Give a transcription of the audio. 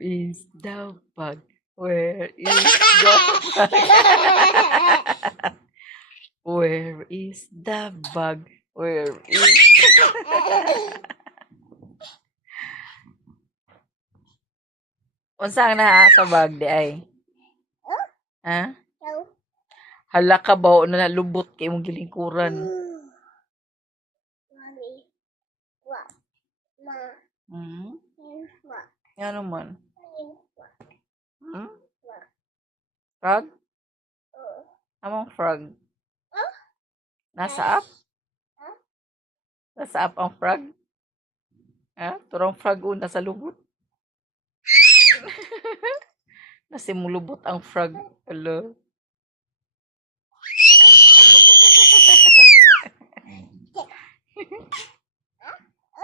is the bug? Where is the bug? Where is the bug? Where is... Unsa ang naa sa bag di ay? Ha? Hala ka ba na nalubot kay mong gilingkuran? Mami. Wa. Ma. Hmm? Wa. Yan naman. Wa. Hmm? Wa. Frog? Oo. Among frog? Oh? Nasa up? Ha? Nasa up ang frog? Ha? Turang frog o nasa lubot? Nasimulubot ang frog. Hello?